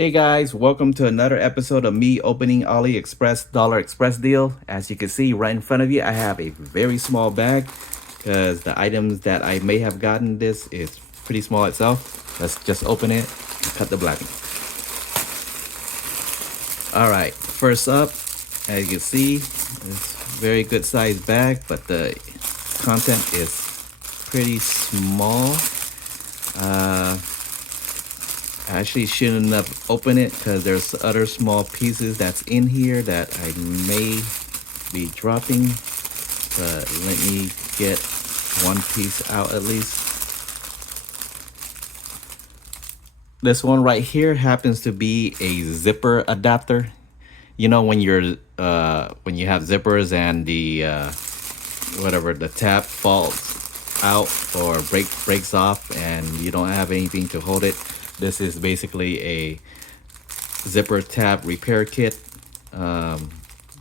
Hey guys, welcome to another episode of me opening AliExpress DollarExpress deal. As you can see right in front of you, I have a very small bag because the items that I may have gotten this is pretty small itself. Let's just open it and cut the bladding. All right, first up, as you can see, it's a very good sized bag, but the content is pretty small. I actually shouldn't have opened it because there's other small pieces that's in here that I may be dropping. But let me get one piece out at least. This one right here happens to be a zipper adapter. You know when you're when you have zippers and the whatever the tab falls out or breaks off and you don't have anything to hold it. This is basically a zipper tab repair kit.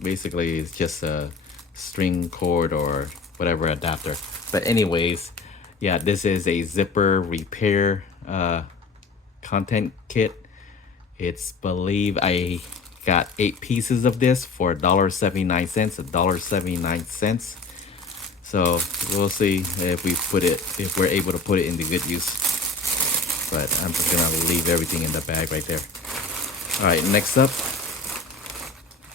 Basically, it's just a string cord or whatever adapter. But anyways, yeah, this is a zipper repair content kit. It's believe I got 8 pieces of this for $1.79, $1.79. So we'll see if we're able to put it into good use. But I'm just gonna leave everything in the bag right there. All right, next up,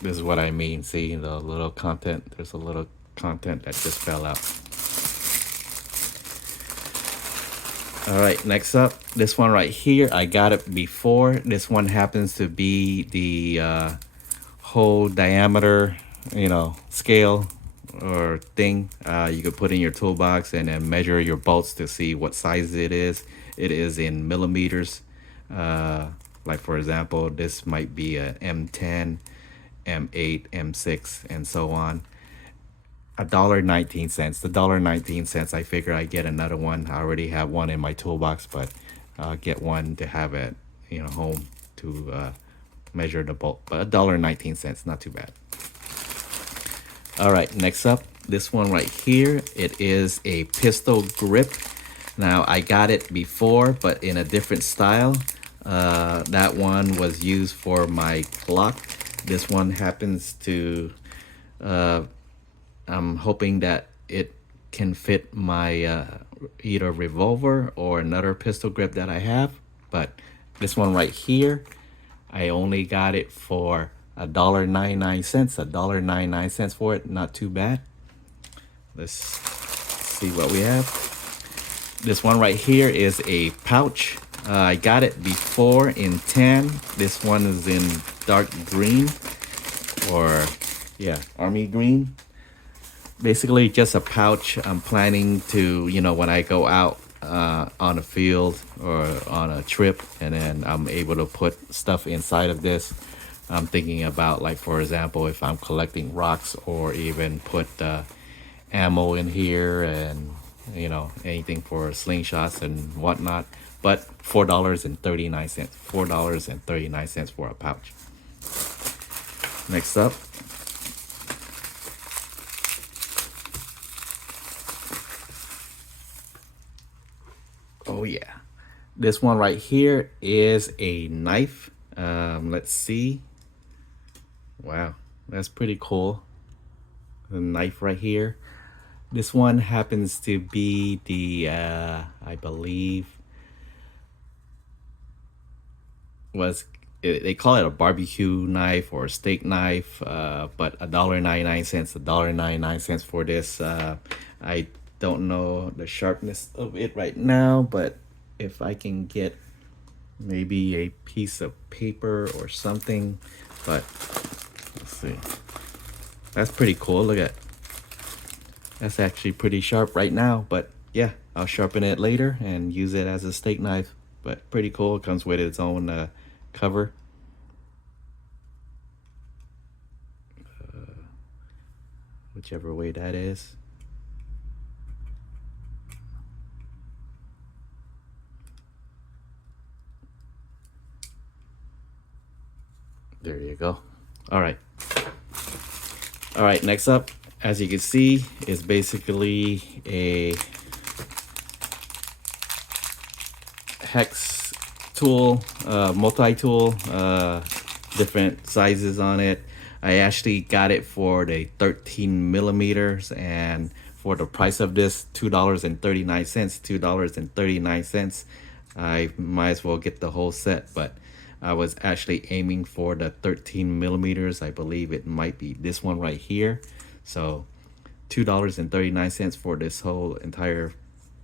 this is what I mean. See the little content, there's a little content that just fell out. All right, next up, this one right here, I got it before. This one happens to be the whole diameter, scale or thing. You could put in your toolbox and then measure your bolts to see what size it is. It is in millimeters. Like for example, this might be a M10, M8, M6, and so on. $1.19. The $1.19. I figure I get another one. I already have one in my toolbox, but I'll get one to have at home to measure the bolt. But $1.19, not too bad. All right, next up, this one right here. It is a pistol grip. Now I got it before, but in a different style. That one was used for my Glock. This one happens to, I'm hoping that it can fit my either revolver or another pistol grip that I have. But this one right here, I only got it for $1.99, $1.99 for it. Not too bad. Let's see what we have. This one right here is a pouch. I got it before in tan. This one is in dark green, or yeah, army green. Basically just a pouch. I'm planning to, when I go out on a field or on a trip and then I'm able to put stuff inside of this. I'm thinking about, like, for example, if I'm collecting rocks or even put ammo in here and anything for slingshots and whatnot. But $4.39, $4.39 for a pouch. Next up, oh yeah, this one right here is a knife. Let's see. Wow, that's pretty cool. The knife right here. This one happens to be the, I believe, they call it a barbecue knife or a steak knife, but $1.99, $1.99 for this. I don't know the sharpness of it right now, but if I can get maybe a piece of paper or something, but let's see. That's pretty cool. Look at it. That's actually pretty sharp right now, but yeah, I'll sharpen it later and use it as a steak knife. But pretty cool. It comes with its own cover. Whichever way that is. There you go. All right. All right, next up, as you can see, is basically a tool, multi-tool, different sizes on it. I actually got it for the 13 millimeters, and for the price of this, $2.39, I might as well get the whole set. But I was actually aiming for the 13 millimeters. I believe it might be this one right here. So $2.39 for this whole entire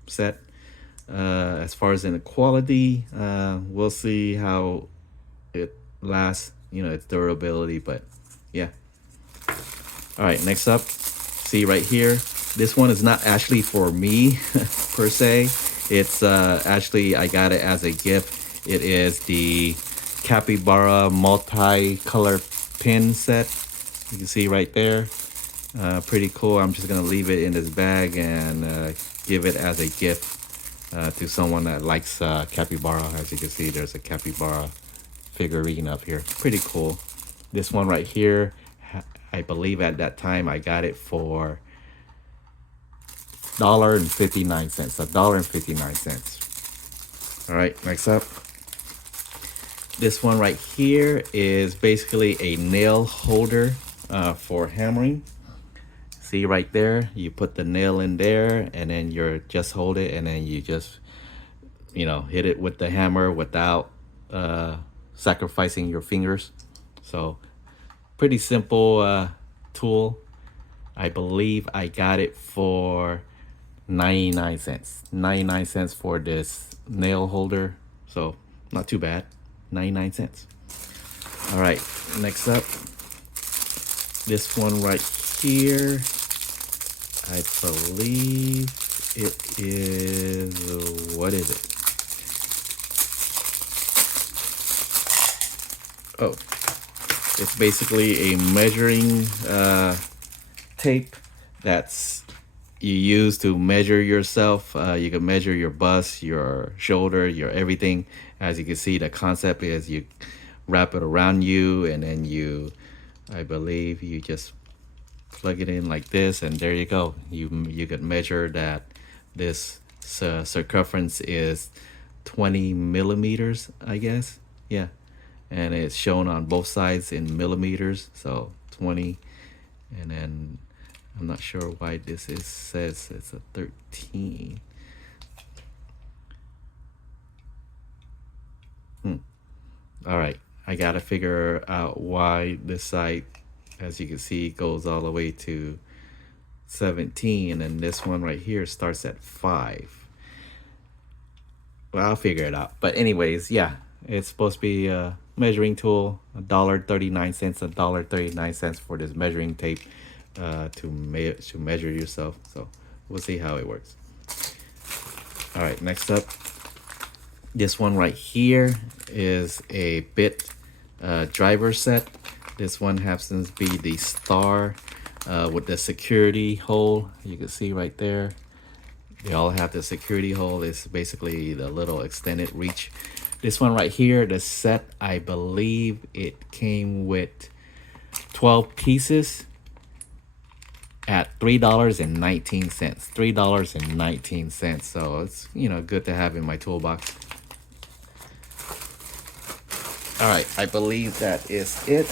set. As far as in the quality, we'll see how it lasts, you know, its durability. But yeah. All right, next up, see right here, this one is not actually for me per se. It's actually, I got it as a gift. It is the Capybara multi-color pin set. You can see right there. Pretty cool. I'm just gonna leave it in this bag and give it as a gift to someone that likes capybara. As you can see, there's a capybara figurine up here. Pretty cool. This one right here, I believe at that time I got it for $1.59. $1.59. All right, next up. This one right here is basically a nail holder for hammering. See right there, you put the nail in there and then you just hold it and then you just, you know, hit it with the hammer without sacrificing your fingers. So pretty simple tool. I believe I got it for 99 cents. 99 cents for this nail holder. So not too bad. 99 cents. All right, next up, this one right here, I believe it is, what is it? Oh, it's basically a measuring tape that's you use to measure yourself. You can measure your bust, your shoulder, your everything. As you can see, the concept is you wrap it around you and then you, I believe you just plug it in like this and there you go. You could measure that this circumference is 20 millimeters, I guess. Yeah, and it's shown on both sides in millimeters, so 20. And then I'm not sure why this says it's a 13. All right, I gotta figure out why this side, as you can see, goes all the way to 17, and this one right here starts at 5. Well, I'll figure it out. But anyways, yeah, it's supposed to be a measuring tool. $1.39, $1.39 for this measuring tape to measure yourself. So we'll see how it works. All right, next up, this one right here is a bit driver set. This one happens to be the star with the security hole. You can see right there. They all have the security hole. It's basically the little extended reach. This one right here, the set, I believe it came with 12 pieces at $3.19. $3.19. So it's, you know, good to have in my toolbox. All right, I believe that is it.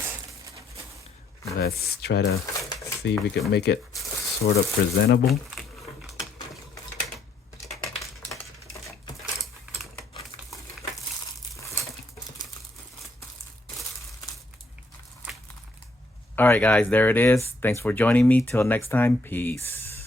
Let's try to see if we can make it sort of presentable. All right, guys, there it is. Thanks for joining me. Till next time, peace.